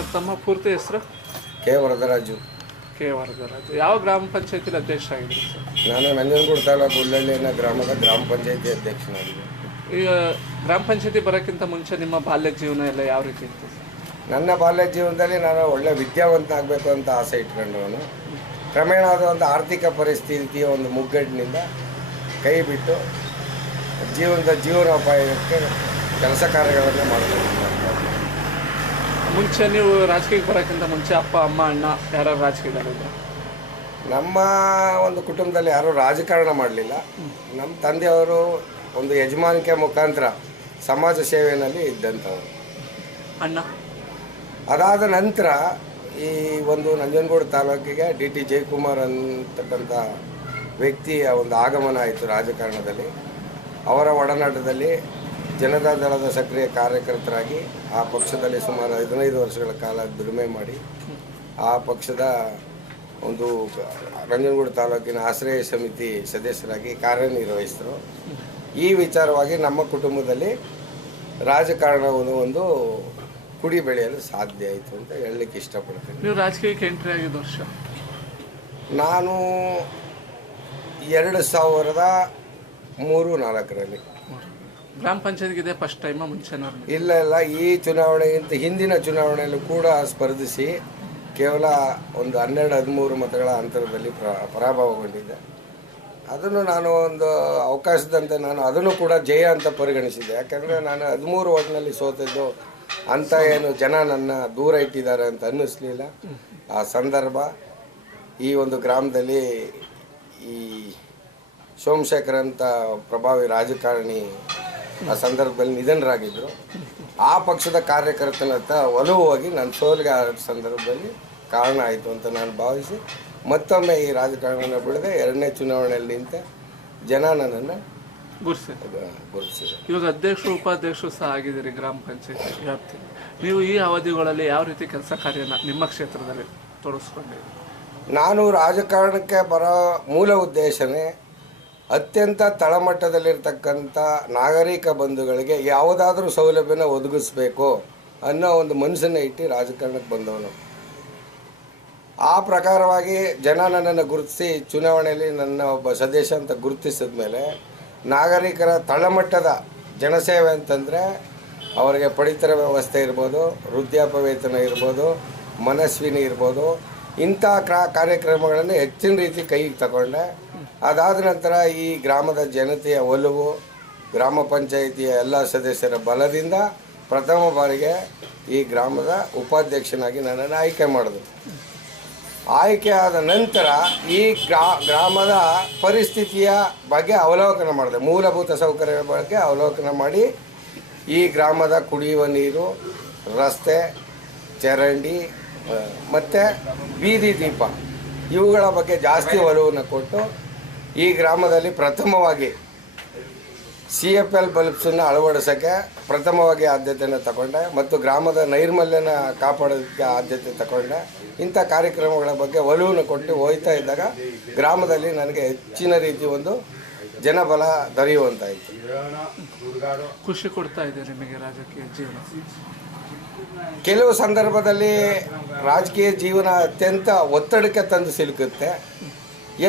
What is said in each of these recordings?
Sir ತಮ್ಮ ಪೂರ್ತಿ ಹೆಸರು? ಕೆ ವರದರಾಜು. ಕೆ ವರದರಾಜು. ಯಾವ ಗ್ರಾಮ ಪಂಚಾಯತಿಲಿ ಅಧ್ಯಕ್ಷರಾಗಿದ್ದೀರಿ ಸರ್? ನಾನು ನಂಜನಗೂಡು ತಾಲೂಕು ಉಳ್ಳಳ್ಳಿನ ಗ್ರಾಮದ ಗ್ರಾಮ ಪಂಚಾಯತಿ ಅಧ್ಯಕ್ಷನಾಗಿದ್ದೆ. ಈಗ ಗ್ರಾಮ ಪಂಚಾಯತಿ ಬರೋಕ್ಕಿಂತ ಮುಂಚೆ ನಿಮ್ಮ ಬಾಲ್ಯ ಜೀವನ ಎಲ್ಲ ಯಾವ ರೀತಿ ಇತ್ತು ಸರ್? ನನ್ನ ಬಾಲ್ಯ ಜೀವನದಲ್ಲಿ ನಾನು ಒಳ್ಳೆ ವಿದ್ಯಾವಂತ ಆಗಬೇಕು ಅಂತ ಆಸೆ ಇಟ್ಕೊಂಡವನು. ಕ್ರಮೇಣ ಅದು ಒಂದು ಆರ್ಥಿಕ ಪರಿಸ್ಥಿತಿಯ ಒಂದು ಮುಗ್ಗಟ್ಟಿನಿಂದ ಕೈ ಬಿಟ್ಟು ಜೀವನೋಪಾಯಕ್ಕೆ ಕೆಲಸ ಕಾರ್ಯಗಳನ್ನು ಮಾಡ್ತೀನಿ. ಮುಂಚೆ ನೀವು ರಾಜಕೀಯಕ್ಕೆ ಬರೋಕ್ಕಿಂತ ಮುಂಚೆ ಅಪ್ಪ ಅಮ್ಮ ಅಣ್ಣ ಯಾರು ರಾಜಕೀಯದಲ್ಲಿದ್ದರು? ನಮ್ಮ ಒಂದು ಕುಟುಂಬದಲ್ಲಿ ಯಾರೂ ರಾಜಕಾರಣ ಮಾಡಲಿಲ್ಲ. ನಮ್ಮ ತಂದೆಯವರು ಒಂದು ಯಜಮಾನಿಕೆ ಮುಖಾಂತರ ಸಮಾಜ ಸೇವೆಯಲ್ಲಿ ಇದ್ದಂಥವ್ರು. ಅಣ್ಣ ಅದಾದ ನಂತರ ಈ ಒಂದು ನಂಜನಗೂಡು ತಾಲೂಕಿಗೆ ಡಿ ಟಿ ಜಯಕುಮಾರ್ ಅಂತಕ್ಕಂಥ ವ್ಯಕ್ತಿಯ ಒಂದು ಆಗಮನ ಆಯಿತು ರಾಜಕಾರಣದಲ್ಲಿ. ಅವರ ಒಡನಾಟದಲ್ಲಿ ಜನತಾ ದಳದ ಸಕ್ರಿಯ ಕಾರ್ಯಕರ್ತರಾಗಿ ಆ ಪಕ್ಷದಲ್ಲಿ ಸುಮಾರು 15 ವರ್ಷಗಳ ಕಾಲ ದುಡಿಮೆ ಮಾಡಿ ಆ ಪಕ್ಷದ ಒಂದು ನಂಜನಗೂಡು ತಾಲೂಕಿನ ಆಶ್ರಯ ಸಮಿತಿ ಸದಸ್ಯರಾಗಿ ಕಾರ್ಯನಿರ್ವಹಿಸಿದರು. ಈ ವಿಚಾರವಾಗಿ ನಮ್ಮ ಕುಟುಂಬದಲ್ಲಿ ರಾಜಕಾರಣವನ್ನು ಒಂದು ಕುಡಿ ಬೆಳೆಯಲು ಸಾಧ್ಯ ಆಯಿತು ಅಂತ ಹೇಳಲಿಕ್ಕೆ ಇಷ್ಟಪಡ್ತೀನಿ. ನೀವು ರಾಜಕೀಯಕ್ಕೆ ಎಂಟ್ರಿ ಆಗಿದ್ದ ವರ್ಷ? ನಾನು 2003-04ರಲ್ಲಿ. ಗ್ರಾಮ ಪಂಚಾಯತ್ಗೆ ಇದೆ ಫಸ್ಟ್ ಟೈಮ ಮುಂಚೆನೂ? ಇಲ್ಲ, ಈ ಚುನಾವಣೆಗಿಂತ ಹಿಂದಿನ ಚುನಾವಣೆಯಲ್ಲೂ ಕೂಡ ಸ್ಪರ್ಧಿಸಿ ಕೇವಲ ಒಂದು 12-13 ಮತಗಳ ಅಂತರದಲ್ಲಿ ಪರಾಭವಗೊಂಡಿದ್ದೆ. ಅದನ್ನು ನಾನು ಒಂದು ಅವಕಾಶದಂತೆ ನಾನು ಅದನ್ನು ಕೂಡ ಜಯ ಅಂತ ಪರಿಗಣಿಸಿದ್ದೆ. ಯಾಕಂದರೆ ನಾನು 13 ಓಟ್ನಲ್ಲಿ ಸೋತಿದ್ದು ಅಂತ ಏನು ಜನ ನನ್ನ ದೂರ ಇಟ್ಟಿದ್ದಾರೆ ಅಂತ ಅನ್ನಿಸ್ಲಿಲ್ಲ. ಆ ಸಂದರ್ಭ ಈ ಒಂದು ಗ್ರಾಮದಲ್ಲಿ ಈ ಸೋಮಶೇಖರ್ ಅಂತ ಪ್ರಭಾವಿ ರಾಜಕಾರಣಿ ಆ ಸಂದರ್ಭದಲ್ಲಿ ನಿಧನರಾಗಿದ್ದರು. ಆ ಪಕ್ಷದ ಕಾರ್ಯಕರ್ತನತ್ತ ಒಲವಾಗಿ ನಾನು ಸೋಲಿಗೆ ಆ ಸಂದರ್ಭದಲ್ಲಿ ಕಾರಣ ಆಯಿತು ಅಂತ ನಾನು ಭಾವಿಸಿ ಮತ್ತೊಮ್ಮೆ ಈ ರಾಜಕಾರಣನ ಬಿಡದೆ 2ನೇ ಚುನಾವಣೆಯಲ್ಲಿ ನಿಂತ ಜನ ನನ್ನನ್ನು ಗುರುತಿಸಿದೆ. ಇವಾಗ ಅಧ್ಯಕ್ಷರು ಉಪಾಧ್ಯಕ್ಷರು ಸಹ ಆಗಿದ್ದೀರಿ ಗ್ರಾಮ ಪಂಚಾಯತ್ ವ್ಯಾಪ್ತಿ. ನೀವು ಈ ಅವಧಿಗಳಲ್ಲಿ ಯಾವ ರೀತಿ ಕೆಲಸ ಕಾರ್ಯನ ನಿಮ್ಮ ಕ್ಷೇತ್ರದಲ್ಲಿ ತೊಡಗಿಸ್ಕೊಂಡಿದ್ದೀರಿ? ನಾನು ರಾಜಕಾರಣಕ್ಕೆ ಬರೋ ಮೂಲ ಉದ್ದೇಶನೇ ಅತ್ಯಂತ ತಳಮಟ್ಟದಲ್ಲಿರ್ತಕ್ಕಂಥ ನಾಗರಿಕ ಬಂಧುಗಳಿಗೆ ಯಾವುದಾದ್ರೂ ಸೌಲಭ್ಯನ ಒದಗಿಸ್ಬೇಕು ಅನ್ನೋ ಒಂದು ಮನಸ್ಸನ್ನು ಇಟ್ಟು ರಾಜಕಾರಣಕ್ಕೆ ಬಂದವನು. ಆ ಪ್ರಕಾರವಾಗಿ ಜನ ನನ್ನನ್ನು ಗುರುತಿಸಿ ಚುನಾವಣೆಯಲ್ಲಿ ನನ್ನ ಒಬ್ಬ ಸದಸ್ಯ ಅಂತ ಗುರುತಿಸಿದ ಮೇಲೆ ನಾಗರಿಕರ ತಳಮಟ್ಟದ ಜನಸೇವೆ ಅಂತಂದರೆ ಅವರಿಗೆ ಪಡಿತರ ವ್ಯವಸ್ಥೆ ಇರ್ಬೋದು, ವೃದ್ಧಾಪ್ಯ ವೇತನ ಇರ್ಬೋದು, ಮನಸ್ವಿನಿ ಇರ್ಬೋದು, ಇಂಥ ಕಾರ್ಯಕ್ರಮಗಳನ್ನು ಹೆಚ್ಚಿನ ರೀತಿ ಕೈಗೆ ತಗೊಂಡೆ. ಅದಾದ ನಂತರ ಈ ಗ್ರಾಮದ ಜನತೆಯ ಒಲವು, ಗ್ರಾಮ ಪಂಚಾಯಿತಿಯ ಎಲ್ಲ ಸದಸ್ಯರ ಬಲದಿಂದ ಪ್ರಥಮ ಬಾರಿಗೆ ಈ ಗ್ರಾಮದ ಉಪಾಧ್ಯಕ್ಷನಾಗಿ ನನ್ನನ್ನು ಆಯ್ಕೆ ಮಾಡಿದ್ರು. ಆಯ್ಕೆ ಆದ ನಂತರ ಈ ಗ್ರಾಮದ ಪರಿಸ್ಥಿತಿಯ ಬಗ್ಗೆ ಅವಲೋಕನ ಮಾಡಿದೆ. ಮೂಲಭೂತ ಸೌಕರ್ಯಗಳ ಬಗ್ಗೆ ಅವಲೋಕನ ಮಾಡಿ ಈ ಗ್ರಾಮದ ಕುಡಿಯುವ ನೀರು, ರಸ್ತೆ, ಚರಂಡಿ ಮತ್ತು ಬೀದಿ ದೀಪ ಇವುಗಳ ಬಗ್ಗೆ ಜಾಸ್ತಿ ಒಲವನ್ನು ಕೊಟ್ಟು ಈ ಗ್ರಾಮದಲ್ಲಿ ಪ್ರಥಮವಾಗಿ CFL ಬಲ್ಬ್ಸನ್ನು ಅಳವಡಿಸೋಕ್ಕೆ ಪ್ರಥಮವಾಗಿ ಆದ್ಯತೆಯನ್ನು ತಗೊಂಡೆ ಮತ್ತು ಗ್ರಾಮದ ನೈರ್ಮಲ್ಯನ ಕಾಪಾಡೋದಕ್ಕೆ ಆದ್ಯತೆ ತಗೊಂಡೆ. ಇಂಥ ಕಾರ್ಯಕ್ರಮಗಳ ಬಗ್ಗೆ ಒಲವನ್ನು ಕೊಟ್ಟು ಹೋಗ್ತಾ ಇದ್ದಾಗ ಗ್ರಾಮದಲ್ಲಿ ನನಗೆ ಹೆಚ್ಚಿನ ರೀತಿ ಒಂದು ಜನಬಲ ದೊರೆಯುವಂತಾಯಿತು. ಖುಷಿ ಕೊಡ್ತಾ ಇದೆ ನಿಮಗೆ ರಾಜಕೀಯ ಜೀವನ? ಕೆಲವು ಸಂದರ್ಭದಲ್ಲಿ ರಾಜಕೀಯ ಜೀವನ ಅತ್ಯಂತ ಒತ್ತಡಕ್ಕೆ ತಂದು ಸಿಲುಕುತ್ತೆ.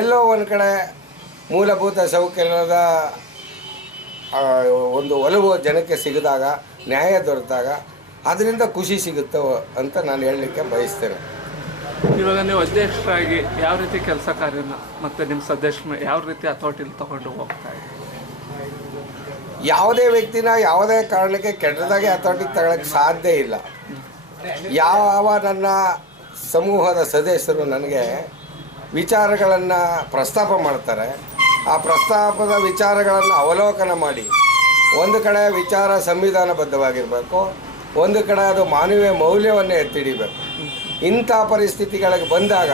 ಎಲ್ಲೋ ಒಂದು ಕಡೆ ಮೂಲಭೂತ ಸೌಕರ್ಯದ ಒಂದು ಒಲವು ಜನಕ್ಕೆ ಸಿಗದಾಗ, ನ್ಯಾಯ ದೊರೆತಾಗ ಅದರಿಂದ ಖುಷಿ ಸಿಗುತ್ತೋ ಅಂತ ನಾನು ಹೇಳಲಿಕ್ಕೆ ಬಯಸ್ತೇನೆ. ಇವಾಗ ನೀವು ಅಧ್ಯಕ್ಷರಾಗಿ ಯಾವ ರೀತಿ ಕೆಲಸ ಕಾರ್ಯನ ಮತ್ತು ನಿಮ್ಮ ಸದಸ್ಯ ಯಾವ ರೀತಿ ಹತೋಟಿಲಿ ತಗೊಂಡು ಹೋಗ್ತಾ ಇದ್ದೀರಿ? ಯಾವುದೇ ವ್ಯಕ್ತಿನ ಯಾವುದೇ ಕಾರಣಕ್ಕೆ ಕೆಟ್ಟದಾಗಿ ಹತೋಟಿಗೆ ತಗೊಳ್ಳೋಕ್ಕೆ ಸಾಧ್ಯ ಇಲ್ಲ. ಯಾವ ನನ್ನ ಸಮೂಹದ ಸದಸ್ಯರು ನನಗೆ ವಿಚಾರಗಳನ್ನು ಪ್ರಸ್ತಾಪ ಮಾಡ್ತಾರೆ, ಆ ಪ್ರಸ್ತಾಪದ ವಿಚಾರಗಳನ್ನು ಅವಲೋಕನ ಮಾಡಿ ಒಂದು ಕಡೆ ವಿಚಾರ ಸಂವಿಧಾನಬದ್ಧವಾಗಿರಬೇಕು, ಒಂದು ಕಡೆ ಅದು ಮಾನವೀಯ ಮೌಲ್ಯವನ್ನೇ ಎತ್ತಿಡಿಬೇಕು. ಇಂಥ ಪರಿಸ್ಥಿತಿಗಳಿಗೆ ಬಂದಾಗ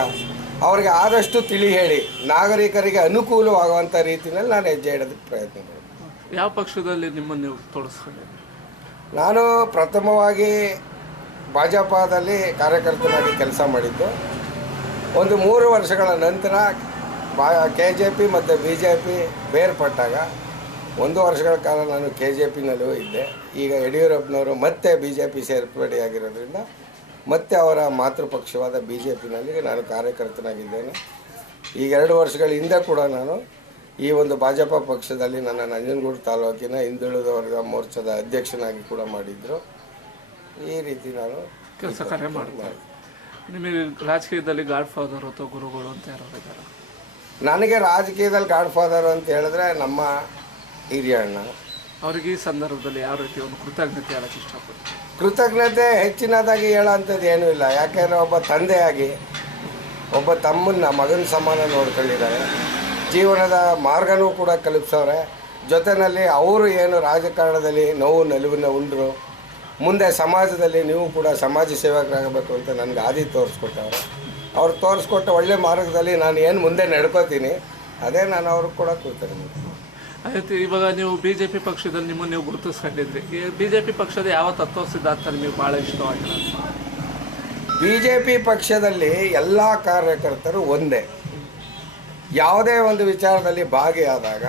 ಅವ್ರಿಗೆ ಆದಷ್ಟು ತಿಳಿ ಹೇಳಿ ನಾಗರಿಕರಿಗೆ ಅನುಕೂಲವಾಗುವಂಥ ರೀತಿಯಲ್ಲಿ ನಾನು ಹೆಜ್ಜೆ ಇಡೋದಕ್ಕೆ ಪ್ರಯತ್ನ ಮಾಡ್ತೀನಿ. ಯಾವ ಪಕ್ಷದಲ್ಲಿ ನಿಮ್ಮನ್ನು ನೀವು ತೊಡಗಿಸ್ಕೊಂಡಿದ್ದೀರಿ? ನಾನು ಪ್ರಥಮವಾಗಿ ಭಾಜಪದಲ್ಲಿ ಕಾರ್ಯಕರ್ತನಾಗಿ ಕೆಲಸ ಮಾಡಿದ್ದು. ಒಂದು 3 ವರ್ಷಗಳ ನಂತರ KJP ಮತ್ತು BJP ಬೇರ್ಪಟ್ಟಾಗ 1 ವರ್ಷಗಳ ಕಾಲ ನಾನು KJPನಲ್ಲೂ ಇದ್ದೆ. ಈಗ ಯಡಿಯೂರಪ್ಪನವರು ಮತ್ತೆ BJP ಸೇರ್ಪಡೆಯಾಗಿರೋದ್ರಿಂದ ಮತ್ತು ಅವರ ಮಾತೃಪಕ್ಷವಾದ BJPನಲ್ಲಿ ನಾನು ಕಾರ್ಯಕರ್ತನಾಗಿದ್ದೇನೆ. ಈಗ 2 ವರ್ಷಗಳ ಹಿಂದೆ ಕೂಡ ನಾನು ಈ ಒಂದು ಭಾಜಪ ಪಕ್ಷದಲ್ಲಿ ನನ್ನ ನಂಜನಗೂಡು ತಾಲೂಕಿನ ಹಿಂದುಳಿದ ವರ್ಗ ಮೋರ್ಚಾದ ಅಧ್ಯಕ್ಷನಾಗಿ ಕೂಡ ಮಾಡಿದ್ರು. ಈ ರೀತಿ ನಾನು ಕೆಲಸ ಕಾರ್ಯ ಮಾಡ್ತಾರೆ. ನಿಮಗೆ ರಾಜಕೀಯದಲ್ಲಿ ಗಾಡ್ ಫಾದರ್ ಅಥವಾ ಗುರುಗಳು ಅಂತ ಯಾರು ಇದ್ದಾರೆ? ನನಗೆ ರಾಜಕೀಯದಲ್ಲಿ ಗಾಡ್ ಫಾದರ್ ಅಂತ ಹೇಳಿದ್ರೆ ನಮ್ಮ ಹಿರಿಯಣ್ಣ. ಅವ್ರಿಗೆ ಈ ಸಂದರ್ಭದಲ್ಲಿ ಯಾವ ರೀತಿ ಒಂದು ಕೃತಜ್ಞತೆ ಹೇಳಕ್ಕೆ ಇಷ್ಟಪಡ್ತೀನಿ? ಕೃತಜ್ಞತೆ ಹೆಚ್ಚಿನದಾಗಿ ಹೇಳೋಂಥದ್ದು ಏನೂ ಇಲ್ಲ. ಯಾಕೆಂದರೆ ಒಬ್ಬ ತಂದೆಯಾಗಿ ಒಬ್ಬ ತಮ್ಮನ್ನ ಮಗನ ಸಮಾನ ನೋಡ್ಕೊಂಡಿದ್ದಾರೆ. ಜೀವನದ ಮಾರ್ಗನೂ ಕೂಡ ಕಲ್ಪಿಸವ್ರೆ. ಜೊತೆಯಲ್ಲಿ ಅವರು ಏನು ರಾಜಕಾರಣದಲ್ಲಿ ನೋವು ನಲಿವನ್ನು ಉಂಡ್ರು, ಮುಂದೆ ಸಮಾಜದಲ್ಲಿ ನೀವು ಕೂಡ ಸಮಾಜ ಸೇವಕರಾಗಬೇಕು ಅಂತ ನನಗೆ ಹಾದಿ ತೋರಿಸ್ಕೊಟ್ಟವ್ರೆ. ಅವ್ರು ತೋರಿಸ್ಕೊಟ್ಟ ಒಳ್ಳೆ ಮಾರ್ಗದಲ್ಲಿ ನಾನು ಏನು ಮುಂದೆ ನಡ್ಕೋತೀನಿ, ಅದೇ ನಾನು ಅವ್ರಿಗೆ ಕೂಡ ಕೃತಜ್ಞ. ಆಯ್ತು, ಇವಾಗ ನೀವು BJP ಪಕ್ಷದಲ್ಲಿ ನಿಮ್ಮನ್ನು ನೀವು ಗುರುತಿಸ್ಕೊಂಡಿದ್ರಿ. ಈ BJP ಪಕ್ಷದ ಯಾವ ತತ್ವ ಸಿದ್ಧಾಂತ ನಿಮಗೆ ಭಾಳ ಇಷ್ಟವಾಗಿಲ್ಲ? BJP ಪಕ್ಷದಲ್ಲಿ ಎಲ್ಲ ಕಾರ್ಯಕರ್ತರು ಒಂದೇ. ಯಾವುದೇ ಒಂದು ವಿಚಾರದಲ್ಲಿ ಭಾಗಿಯಾದಾಗ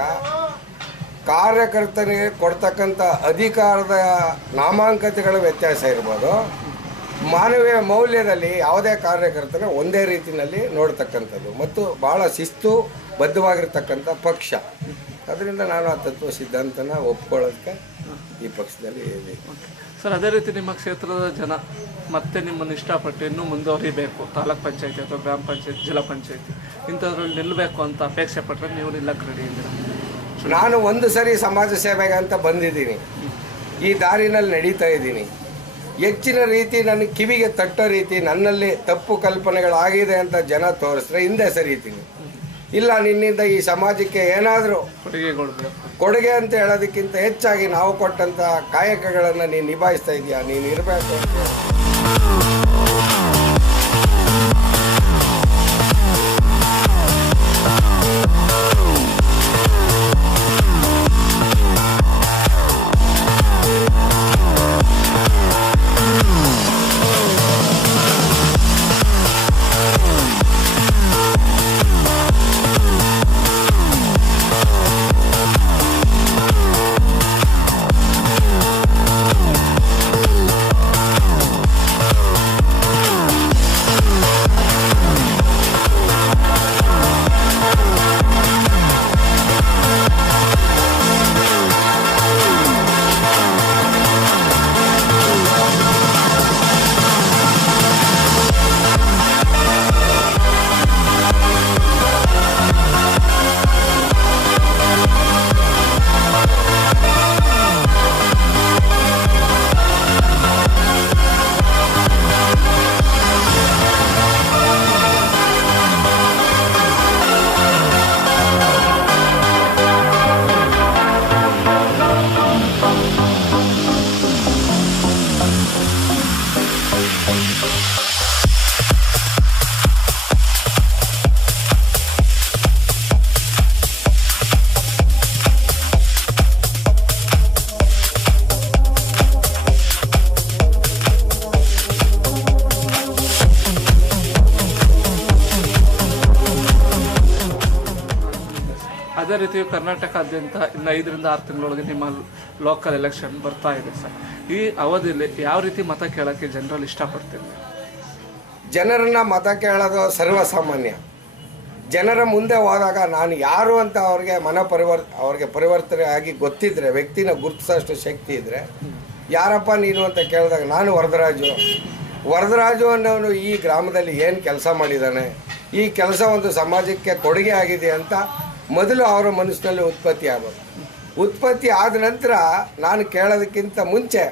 ಕಾರ್ಯಕರ್ತನಿಗೆ ಕೊಡ್ತಕ್ಕಂಥ ಅಧಿಕಾರದ ನಾಮಾಂಕತೆಗಳ ವ್ಯತ್ಯಾಸ ಇರ್ಬೋದು, ಮಾನವೀಯ ಮೌಲ್ಯದಲ್ಲಿ ಯಾವುದೇ ಕಾರ್ಯಕರ್ತನ ಒಂದೇ ರೀತಿಯಲ್ಲಿ ನೋಡ್ತಕ್ಕಂಥದ್ದು ಮತ್ತು ಭಾಳ ಶಿಸ್ತು ಬದ್ಧವಾಗಿರ್ತಕ್ಕಂಥ ಪಕ್ಷ. ಅದರಿಂದ ನಾನು ಆ ತತ್ವ ಸಿದ್ಧಾಂತನ ಒಪ್ಕೊಳ್ಳೋದಕ್ಕೆ ಈ ಪಕ್ಷದಲ್ಲಿ ಇದೆ. ಸರ್, ಅದೇ ರೀತಿ ನಿಮ್ಮ ಕ್ಷೇತ್ರದ ಜನ ಮತ್ತೆ ನಿಮ್ಮನ್ನು ಇಷ್ಟಪಟ್ಟು ಇನ್ನೂ ಮುಂದುವರಿಬೇಕು, ತಾಲೂಕ್ ಪಂಚಾಯತಿ ಅಥವಾ ಗ್ರಾಮ ಪಂಚಾಯತಿ, ಜಿಲ್ಲಾ ಪಂಚಾಯತಿ ಇಂಥದ್ರಲ್ಲಿ ನಿಲ್ಲಬೇಕು ಅಂತ ಅಪೇಕ್ಷೆ ಪಟ್ಟರೆ ನೀವು ನಿಲ್ಲಕ್ಕೆ ರೆಡಿ ಇದ್ದೀರಾ? ನಾನು ಒಂದು ಸರಿ ಸಮಾಜ ಸೇವೆಗೆ ಅಂತ ಬಂದಿದ್ದೀನಿ. ಈ ದಾರಿನಲ್ಲಿ ನಡೀತಾ ಇದ್ದೀನಿ. ಹೆಚ್ಚಿನ ರೀತಿ ನನ್ನ ಕಿವಿಗೆ ತಟ್ಟೋ ರೀತಿ ನನ್ನಲ್ಲಿ ತಪ್ಪು ಕಲ್ಪನೆಗಳಾಗಿದೆ ಅಂತ ಜನ ತೋರಿಸಿದ್ರೆ ಹಿಂದೆ ಸರಿತೀನಿ. ಇಲ್ಲ, ನಿನ್ನಿಂದ ಈ ಸಮಾಜಕ್ಕೆ ಏನಾದರೂ ಕೊಡುಗೆ ಅಂತ ಹೇಳೋದಕ್ಕಿಂತ ಹೆಚ್ಚಾಗಿ ನಾವು ಕೊಟ್ಟಂಥ ಕಾಯಕಗಳನ್ನು ನೀನು ನಿಭಾಯಿಸ್ತಾ ಇದೆಯಾ, ನೀನು ಇರಬೇಕು ಅಂತ. ಅದೇ ರೀತಿ ಕರ್ನಾಟಕಾದ್ಯಂತ ಇನ್ನು 5 ರಿಂದ 6 ತಿಂಗಳೊಳಗೆ ನಿಮ್ಮ ಲೋಕಲ್ ಎಲೆಕ್ಷನ್ ಬರ್ತಾ ಇದೆ ಸರ್. ಈ ಅವಧಿಯಲ್ಲಿ ಯಾವ ರೀತಿ ಮತ ಕೇಳೋಕ್ಕೆ ಜನರಲ್ಲಿ ಇಷ್ಟಪಡ್ತೀನಿ? ಜನರನ್ನ ಮತ ಕೇಳೋದು ಸರ್ವಸಾಮಾನ್ಯ. ಜನರ ಮುಂದೆ ಹೋದಾಗ ನಾನು ಯಾರು ಅಂತ ಅವ್ರಿಗೆ ಪರಿವರ್ತನೆ ಆಗಿ ಗೊತ್ತಿದ್ರೆ, ವ್ಯಕ್ತಿನ ಗುರುತಿಸೋಷ್ಟು ಶಕ್ತಿ ಇದ್ದರೆ, ಯಾರಪ್ಪ ನೀನು ಅಂತ ಕೇಳಿದಾಗ ನಾನು ವರದರಾಜು ಅನ್ನೋನು ಈ ಗ್ರಾಮದಲ್ಲಿ ಏನು ಕೆಲಸ ಮಾಡಿದ್ದಾನೆ, ಈ ಕೆಲಸ ಒಂದು ಸಮಾಜಕ್ಕೆ ಕೊಡುಗೆ ಆಗಿದೆ ಅಂತ ಮೊದಲು ಅವರ ಮನಸ್ಸಿನಲ್ಲಿ ಉತ್ಪತ್ತಿ ಆದ ನಂತರ ನಾನು ಕೇಳೋದಕ್ಕಿಂತ ಮುಂಚೆ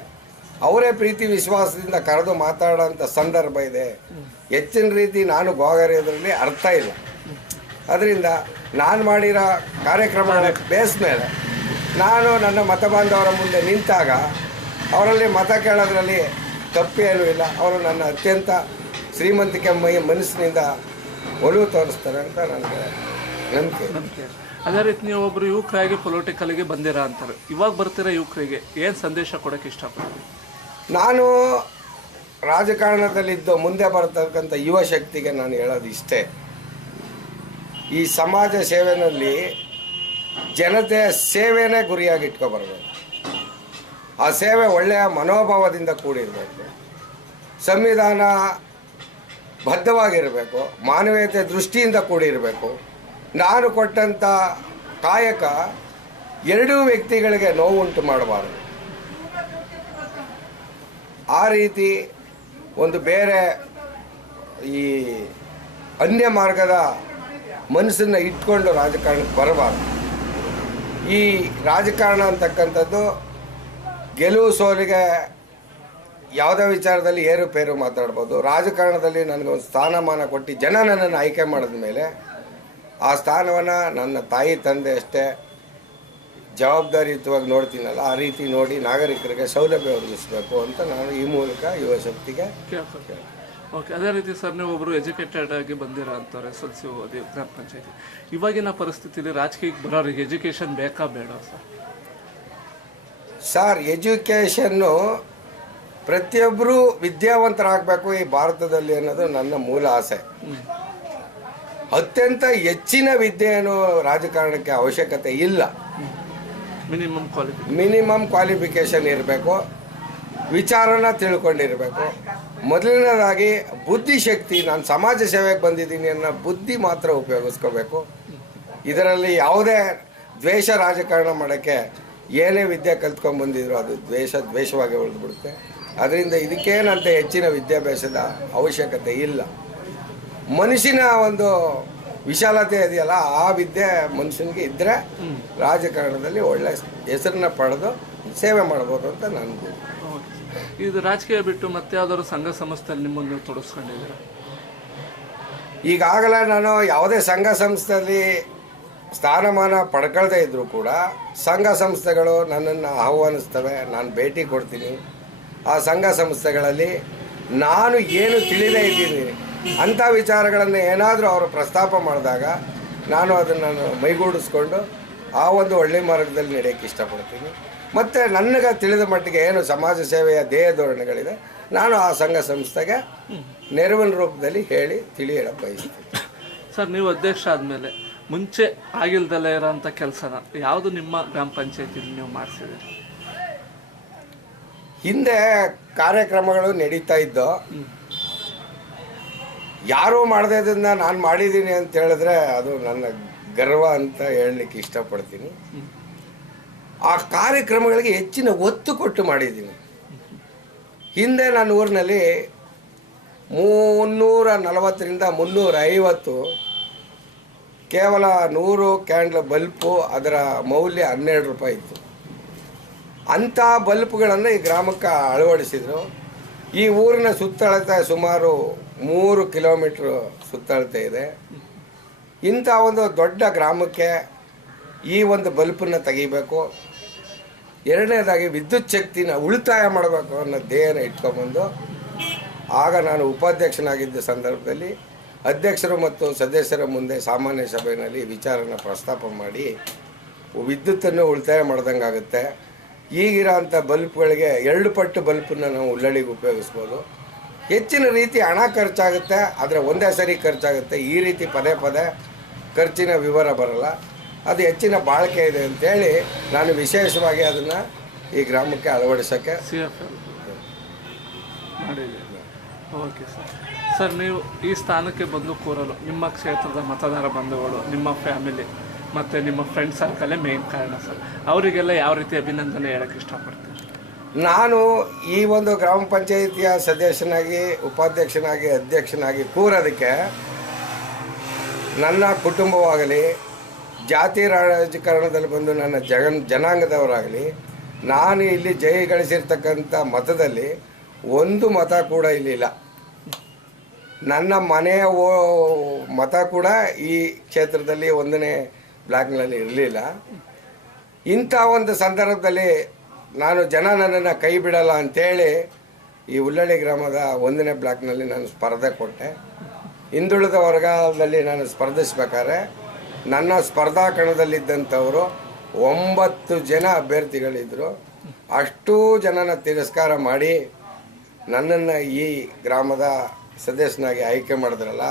ಅವರೇ ಪ್ರೀತಿ ವಿಶ್ವಾಸದಿಂದ ಕರೆದು ಮಾತಾಡೋಂಥ ಸಂದರ್ಭ ಇದೆ. ಹೆಚ್ಚಿನ ರೀತಿ ನಾನು ಗೋಗರಿಯೋದ್ರಲ್ಲಿ ಅರ್ಥ ಇಲ್ಲ. ಅದರಿಂದ ನಾನು ಮಾಡಿರೋ ಕಾರ್ಯಕ್ರಮಗಳ ಬೇಸ್ ಮೇಲೆ ನಾನು ನನ್ನ ಮತ ಬಾಂಧವರ ಮುಂದೆ ನಿಂತಾಗ ಅವರಲ್ಲಿ ಮತ ಕೇಳೋದ್ರಲ್ಲಿ ತಪ್ಪೇನೂ ಇಲ್ಲ. ಅವರು ನನ್ನ ಅತ್ಯಂತ ಶ್ರೀಮಂತಿಕೆ ಮನಸ್ಸಿನಿಂದ ಒಲವು ತೋರಿಸ್ತಾರೆ ಅಂತ ನನಗೆ ನಂಬಿಕೆ. ಅದೇ ರೀತಿ ನೀವು ಒಬ್ಬರು ಯುವಕರಾಗಿ ಪೊಲಿಟಿಕಲ್ಗೆ ಬಂದಿರಾ ಅಂತಾರೆ. ಇವಾಗ ಬರ್ತಿರೋ ಯುವಕರಿಗೆ ಏನು ಸಂದೇಶ ಕೊಡೋಕ್ಕೆ ಇಷ್ಟಪಡ್ತೀನಿ? ನಾನು ರಾಜಕಾರಣದಲ್ಲಿದ್ದು ಮುಂದೆ ಬರತಕ್ಕಂಥ ಯುವ ಶಕ್ತಿಗೆ ನಾನು ಹೇಳೋದು ಇಷ್ಟೇ, ಈ ಸಮಾಜ ಸೇವೆಯಲ್ಲಿ ಜನತೆಯ ಸೇವೆನೇ ಗುರಿಯಾಗಿ ಇಟ್ಕೊಬರ್ಬೇಕು. ಆ ಸೇವೆ ಒಳ್ಳೆಯ ಮನೋಭಾವದಿಂದ ಕೂಡಿರಬೇಕು. ಸಂವಿಧಾನ ಬದ್ಧವಾಗಿರಬೇಕು, ಮಾನವೀಯತೆ ದೃಷ್ಟಿಯಿಂದ ಕೂಡಿರಬೇಕು. ನಾನು ಕೊಟ್ಟಂಥ ಕಾಯಕ ಎರಡೂ ವ್ಯಕ್ತಿಗಳಿಗೆ ನೋವುಂಟು ಮಾಡಬಾರದು. ಆ ರೀತಿ ಒಂದು ಬೇರೆ ಈ ಅನ್ಯ ಮಾರ್ಗದ ಮನಸ್ಸನ್ನು ಇಟ್ಕೊಂಡು ರಾಜಕಾರಣಕ್ಕೆ ಬರಬಾರ್ದು. ಈ ರಾಜಕಾರಣ ಅಂತಕ್ಕಂಥದ್ದು ಗೆಲುವು ಸೋಲಿಗೆ ಯಾವುದೇ ವಿಚಾರದಲ್ಲಿ ಏರುಪೇರು ಮಾತಾಡ್ಬೋದು. ರಾಜಕಾರಣದಲ್ಲಿ ನನಗೊಂದು ಸ್ಥಾನಮಾನ ಕೊಟ್ಟು ಜನ ನನ್ನನ್ನು ಆಯ್ಕೆ ಮಾಡಿದ ಮೇಲೆ ಆ ಸ್ಥಾನವನ್ನು ನನ್ನ ತಾಯಿ ತಂದೆ ಅಷ್ಟೇ ಜವಾಬ್ದಾರಿಯುತವಾಗಿ ನೋಡ್ತೀನಲ್ಲ, ಆ ರೀತಿ ನೋಡಿ ನಾಗರಿಕರಿಗೆ ಸೌಲಭ್ಯ ಒದಗಿಸಬೇಕು ಅಂತ ನಾನು ಈ ಮೂಲಕ ಯುವ ಶಕ್ತಿಗೆ ಕೇಳ್ಕೊಳ್ತೇನೆ. ಓಕೆ, ಅದೇ ರೀತಿ ಸರ್, ನೀವು ಒಬ್ಬರು ಎಜುಕೇಟೆಡ್ ಆಗಿ ಬಂದಿರೋ ಅಂತಾರೆ, SLC ಓದಿ ಗ್ರಾಮ ಪಂಚಾಯತಿ. ಇವಾಗಿನ ಪರಿಸ್ಥಿತಿಯಲ್ಲಿ ರಾಜಕೀಯಕ್ಕೆ ಬರೋರಿಗೆ ಎಜುಕೇಷನ್ ಬೇಕಾ ಬೇಡ ಸರ್? ಎಜುಕೇಷನ್ನು ಪ್ರತಿಯೊಬ್ಬರೂ ವಿದ್ಯಾವಂತರಾಗಬೇಕು ಈ ಭಾರತದಲ್ಲಿ ಅನ್ನೋದು ನನ್ನ ಮೂಲ ಆಸೆ. ಅತ್ಯಂತ ಹೆಚ್ಚಿನ ವಿದ್ಯೆಯನ್ನು ರಾಜಕಾರಣಕ್ಕೆ ಅವಶ್ಯಕತೆ ಇಲ್ಲ. ಮಿನಿಮಮ್ ಕ್ವಾಲಿಫಿಕೇಷನ್ ಇರಬೇಕು, ವಿಚಾರನ ತಿಳ್ಕೊಂಡಿರಬೇಕು. ಮೊದಲನೇದಾಗಿ ಬುದ್ಧಿಶಕ್ತಿ, ನಾನು ಸಮಾಜ ಸೇವೆಗೆ ಬಂದಿದ್ದೀನಿ ಅನ್ನೋ ಬುದ್ಧಿ ಮಾತ್ರ ಉಪಯೋಗಿಸ್ಕೋಬೇಕು. ಇದರಲ್ಲಿ ಯಾವುದೇ ದ್ವೇಷ ರಾಜಕಾರಣ ಮಾಡೋಕ್ಕೆ ಏನೇ ವಿದ್ಯೆ ಕಲ್ತ್ಕೊಂಡು ಬಂದಿದ್ರು ಅದು ದ್ವೇಷವಾಗಿ ಉಳಿದ್ಬಿಡುತ್ತೆ. ಅದರಿಂದ ಇದಕ್ಕೇನಂತ ಹೆಚ್ಚಿನ ವಿದ್ಯಾಭ್ಯಾಸದ ಅವಶ್ಯಕತೆ ಇಲ್ಲ. ಮನುಷ್ಯನ ಒಂದು ವಿಶಾಲತೆ ಇದೆಯಲ್ಲ, ಆ ವಿದ್ಯೆ ಮನುಷ್ಯನಿಗೆ ಇದ್ದರೆ ರಾಜಕಾರಣದಲ್ಲಿ ಒಳ್ಳೆ ಹೆಸರನ್ನ ಪಡೆದು ಸೇವೆ ಮಾಡ್ಬೋದು ಅಂತ ನನಗೂ. ಇದು ರಾಜಕೀಯ ಬಿಟ್ಟು ಮತ್ತೆ ಯಾವ್ದಾದ್ರು ಸಂಘ ಸಂಸ್ಥೆಯಲ್ಲಿ ನಿಮ್ಮನ್ನು ತೊಡಗಿಸ್ಕೊಂಡಿದ್ದೀರ? ಈಗಾಗಲೇ ನಾನು ಯಾವುದೇ ಸಂಘ ಸಂಸ್ಥೆಯಲ್ಲಿ ಸ್ಥಾನಮಾನ ಪಡ್ಕೊಳ್ದೇ ಇದ್ದರೂ ಕೂಡ ಸಂಘ ಸಂಸ್ಥೆಗಳು ನನ್ನನ್ನು ಆಹ್ವಾನಿಸ್ತವೆ, ನಾನು ಭೇಟಿ ಕೊಡ್ತೀನಿ. ಆ ಸಂಘ ಸಂಸ್ಥೆಗಳಲ್ಲಿ ನಾನು ಏನು ತಿಳಿದೇ ಇದ್ದೀನಿ ಅಂಥ ವಿಚಾರಗಳನ್ನು ಏನಾದರೂ ಅವರು ಪ್ರಸ್ತಾಪ ಮಾಡಿದಾಗ ನಾನು ಅದನ್ನು ಮೈಗೂಡಿಸ್ಕೊಂಡು ಆ ಒಂದು ಒಳ್ಳೆಯ ಮಾರ್ಗದಲ್ಲಿ ನಡೆಯೋಕ್ಕೆ ಇಷ್ಟಪಡ್ತೀನಿ. ಮತ್ತು ನನಗೆ ತಿಳಿದ ಮಟ್ಟಿಗೆ ಏನು ಸಮಾಜ ಸೇವೆಯ ಧ್ಯೇಯ ಧೋರಣೆಗಳಿದೆ ನಾನು ಆ ಸಂಘ ಸಂಸ್ಥೆಗೆ ನೆರವಿನ ರೂಪದಲ್ಲಿ ಹೇಳಿ ತಿಳಿಯಕ್ಕೆ ಬಯಸ್ತೀನಿ. ಸರ್, ನೀವು ಅಧ್ಯಕ್ಷ ಆದಮೇಲೆ ಮುಂಚೆ ಆಗಿಲ್ದಲ್ಲೇ ಇರೋಂಥ ಕೆಲಸನ ಯಾವುದು ನಿಮ್ಮ ಗ್ರಾಮ ಪಂಚಾಯತಿಲಿ ನೀವು ಮಾಡಿಸಿದ್ದೀರಿ? ಹಿಂದೆ ಕಾರ್ಯಕ್ರಮಗಳು ನಡೀತಾ ಇದ್ದೋ, ಯಾರೂ ಮಾಡದೇ ಇದನ್ನ ನಾನು ಮಾಡಿದ್ದೀನಿ ಅಂತ ಹೇಳಿದ್ರೆ ಅದು ನನ್ನ ಗರ್ವ ಅಂತ ಹೇಳಲಿಕ್ಕೆ ಇಷ್ಟಪಡ್ತೀನಿ. ಆ ಕಾರ್ಯಕ್ರಮಗಳಿಗೆ ಹೆಚ್ಚಿನ ಒತ್ತು ಕೊಟ್ಟು ಮಾಡಿದ್ದೀನಿ. ಹಿಂದೆ ನನ್ನ ಊರಿನಲ್ಲಿ 340ರಿಂದ 350 ಕೇವಲ 100 ಕ್ಯಾಂಡ್ಲ್ ಬಲ್ಪು, ಅದರ ಮೌಲ್ಯ 12 ರೂಪಾಯಿ ಇತ್ತು. ಅಂಥ ಬಲ್ಪ್ಗಳನ್ನು ಈ ಗ್ರಾಮಕ್ಕೆ ಅಳವಡಿಸಿದರು. ಈ ಊರಿನ ಸುತ್ತಳತೆ ಸುಮಾರು 3 ಕಿಲೋಮೀಟ್ರ್ ಸುತ್ತಳತೆ ಇದೆ. ಇಂಥ ಒಂದು ದೊಡ್ಡ ಗ್ರಾಮಕ್ಕೆ ಈ ಒಂದು ಬಲ್ಪನ್ನು ತೆಗಿಬೇಕು. ಎರಡನೇದಾಗಿ ವಿದ್ಯುತ್ ಶಕ್ತಿನ ಉಳಿತಾಯ ಮಾಡಬೇಕು ಅನ್ನೋ ಧ್ಯೇಯನ ಇಟ್ಕೊಂಬಂದು ಆಗ ನಾನು ಉಪಾಧ್ಯಕ್ಷನಾಗಿದ್ದ ಸಂದರ್ಭದಲ್ಲಿ ಅಧ್ಯಕ್ಷರು ಮತ್ತು ಸದಸ್ಯರ ಮುಂದೆ ಸಾಮಾನ್ಯ ಸಭೆಯಲ್ಲಿ ವಿಚಾರನ ಪ್ರಸ್ತಾಪ ಮಾಡಿ ವಿದ್ಯುತ್ತನ್ನು ಉಳಿತಾಯ ಮಾಡ್ದಂಗಾಗುತ್ತೆ. ಈಗಿರೋಂಥ ಬಲ್ಪ್ಗಳಿಗೆ 2 ಪಟ್ಟು ಬಲ್ಪನ್ನು ನಾವು ಉಲ್ಲಳಿಗೆ ಉಪಯೋಗಿಸ್ಬೋದು. ಹೆಚ್ಚಿನ ರೀತಿ ಹಣ ಖರ್ಚಾಗುತ್ತೆ, ಆದರೆ ಒಂದೇ ಸರಿ ಖರ್ಚಾಗುತ್ತೆ. ಈ ರೀತಿ ಪದೇ ಪದೇ ಖರ್ಚಿನ ವಿವರ ಬರಲ್ಲ. ಅದು ಹೆಚ್ಚಿನ ಬಾಳಿಕೆ ಇದೆ ಅಂತೇಳಿ ನಾನು ವಿಶೇಷವಾಗಿ ಅದನ್ನು ಈ ಗ್ರಾಮಕ್ಕೆ ಅಳವಡಿಸೋಕ್ಕೆ ಮಾಡಿದೆ. Okay sir. ಸರ್, ನೀವು ಈ ಸ್ಥಾನಕ್ಕೆ ಬಂದು ಕೂರಲು ನಿಮ್ಮ ಕ್ಷೇತ್ರದ ಮತದಾರ ಬಂಧುಗಳು, ನಿಮ್ಮ ಫ್ಯಾಮಿಲಿ ಮತ್ತು ನಿಮ್ಮ ಫ್ರೆಂಡ್ ಸರ್ಕಲೇ ಮೇನ್ ಕಾರಣ ಸರ್. ಅವರಿಗೆಲ್ಲ ಯಾವ ರೀತಿ ಅಭಿನಂದನೆ ಹೇಳೋಕ್ಕೆ ಇಷ್ಟಪಡ್ತೀನಿ? ನಾನು ಈ ಒಂದು ಗ್ರಾಮ ಪಂಚಾಯಿತಿಯ ಸದಸ್ಯನಾಗಿ, ಉಪಾಧ್ಯಕ್ಷನಾಗಿ, ಅಧ್ಯಕ್ಷನಾಗಿ ಕೂರೋದಕ್ಕೆ ನನ್ನ ಕುಟುಂಬವಾಗಲಿ, ಜಾತಿ ರಾಜಕಾರಣದಲ್ಲಿ ಬಂದು ನನ್ನ ಜನಾಂಗದವರಾಗಲಿ, ನಾನು ಇಲ್ಲಿ ಜಯ ಗಳಿಸಿರ್ತಕ್ಕಂಥ ಮತದಲ್ಲಿ ಒಂದು ಮತ ಕೂಡ ಇಲ್ಲಿಲ್ಲ. ನನ್ನ ಮನೆಯ ಮತ ಕೂಡ ಈ ಕ್ಷೇತ್ರದಲ್ಲಿ 1ನೇ ಬ್ಲಾಕ್ನಲ್ಲಿ ಇರಲಿಲ್ಲ. ಇಂಥ ಒಂದು ಸಂದರ್ಭದಲ್ಲಿ ನಾನು ಜನ ನನ್ನನ್ನು ಕೈ ಬಿಡಲ್ಲ ಅಂಥೇಳಿ ಈ ಉಲ್ಲಳ್ಳಿ ಗ್ರಾಮದ 1ನೇ ಬ್ಲಾಕ್ನಲ್ಲಿ ನಾನು ಸ್ಪರ್ಧೆ ಕೊಟ್ಟೆ. ಹಿಂದುಳಿದ ವರ್ಗದಲ್ಲಿ ನಾನು ಸ್ಪರ್ಧಿಸ್ಬೇಕಾದ್ರೆ ನನ್ನ ಸ್ಪರ್ಧಾ ಕಣದಲ್ಲಿದ್ದಂಥವರು 9 ಜನ ಅಭ್ಯರ್ಥಿಗಳಿದ್ದರು. ಅಷ್ಟೂ ಜನನ ತಿರಸ್ಕಾರ ಮಾಡಿ ನನ್ನನ್ನು ಈ ಗ್ರಾಮದ ಸದಸ್ಯನಾಗಿ ಆಯ್ಕೆ ಮಾಡಿದ್ರಲ್ಲ,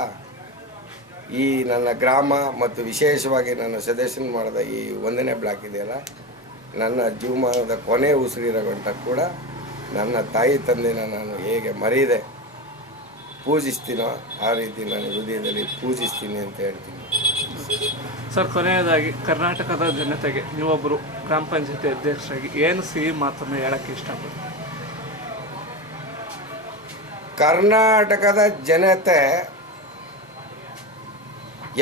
ಈ ನನ್ನ ಗ್ರಾಮ ಮತ್ತು ವಿಶೇಷವಾಗಿ ನನ್ನ ಸದಸ್ಯನ ಮಾಡಿದ ಈ 1ನೇ ಬ್ಲಾಕ್ ಇದೆಯಲ್ಲ, ನನ್ನ ಜೀವಮಾನದ ಕೊನೆ ಉಸಿರಿರೋ ಗಂಟ ಕೂಡ ನನ್ನ ತಾಯಿ ತಂದೆನ ನಾನು ಹೇಗೆ ಮರೆಯದೆ ಪೂಜಿಸ್ತೀನೋ ಆ ರೀತಿ ನಾನು ಹೃದಯದಲ್ಲಿ ಪೂಜಿಸ್ತೀನಿ ಅಂತ ಹೇಳ್ತೀನಿ. ಸರ್, ಕೊನೆಯದಾಗಿ ಕರ್ನಾಟಕದ ಜನತೆಗೆ ನೀವೊಬ್ಬರು ಗ್ರಾಮ ಪಂಚಾಯತಿ ಅಧ್ಯಕ್ಷರಾಗಿ ಏನು ಸಿಹಿ ಮಾತನ್ನು ಹೇಳೋಕ್ಕೆ ಇಷ್ಟಪಡ್ತೀನಿ? ಕರ್ನಾಟಕದ ಜನತೆ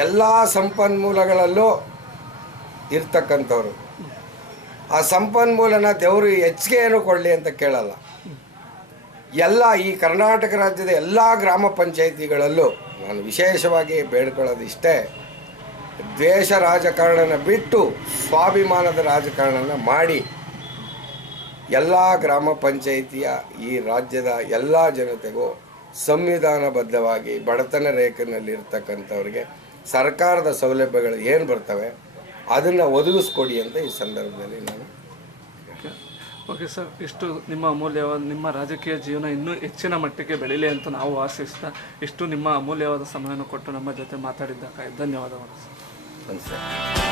ಎಲ್ಲ ಸಂಪನ್ಮೂಲಗಳಲ್ಲೂ ಇರ್ತಕ್ಕಂಥವ್ರು. ಆ ಸಂಪನ್ಮೂಲನ ದೇವರು ಹೆಚ್ಚಿಗೆ ಏನು ಕೊಡಲಿ ಅಂತ ಕೇಳಲ್ಲ. ಎಲ್ಲ ಈ ಕರ್ನಾಟಕ ರಾಜ್ಯದ ಎಲ್ಲ ಗ್ರಾಮ ಪಂಚಾಯಿತಿಗಳಲ್ಲೂ ನಾನು ವಿಶೇಷವಾಗಿ ಬೇಡ್ಕೊಳ್ಳೋದಿಷ್ಟೇ, ದ್ವೇಷ ರಾಜಕಾರಣನ ಬಿಟ್ಟು ಸ್ವಾಭಿಮಾನದ ರಾಜಕಾರಣನ ಮಾಡಿ ಎಲ್ಲ ಗ್ರಾಮ ಪಂಚಾಯಿತಿಯ ಈ ರಾಜ್ಯದ ಎಲ್ಲ ಜನತೆಗೂ ಸಂವಿಧಾನಬದ್ಧವಾಗಿ ಬಡತನ ರೇಖೆಯಲ್ಲಿರ್ತಕ್ಕಂಥವ್ರಿಗೆ ಸರ್ಕಾರದ ಸೌಲಭ್ಯಗಳು ಏನು ಬರ್ತವೆ ಅದನ್ನು ಒದಗಿಸ್ಕೊಡಿ ಅಂತ ಈ ಸಂದರ್ಭದಲ್ಲಿ ನಾನು. ಓಕೆ ಸರ್, ಇಷ್ಟು ನಿಮ್ಮ ಅಮೂಲ್ಯವಾದ ನಿಮ್ಮ ರಾಜಕೀಯ ಜೀವನ ಇನ್ನೂ ಹೆಚ್ಚಿನ ಮಟ್ಟಿಗೆ ಬೆಳೀಲಿ ಅಂತ ನಾವು ಆಶಿಸ್ತಾ ಇಷ್ಟು ನಿಮ್ಮ ಅಮೂಲ್ಯವಾದ ಸಮಯವನ್ನು ಕೊಟ್ಟು ನಮ್ಮ ಜೊತೆ ಮಾತಾಡಿದ್ದಕ್ಕಾಗಿ ಧನ್ಯವಾದಗಳು ಸರ್. ನಮಸ್ತೆ.